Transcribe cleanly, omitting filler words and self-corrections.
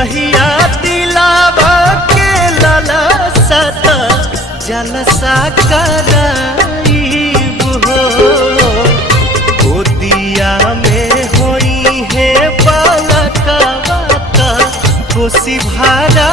जहिया दिलावा के लालसा जलसा कराईब हो। गोदिया में होई है बालकवा कोसी भारा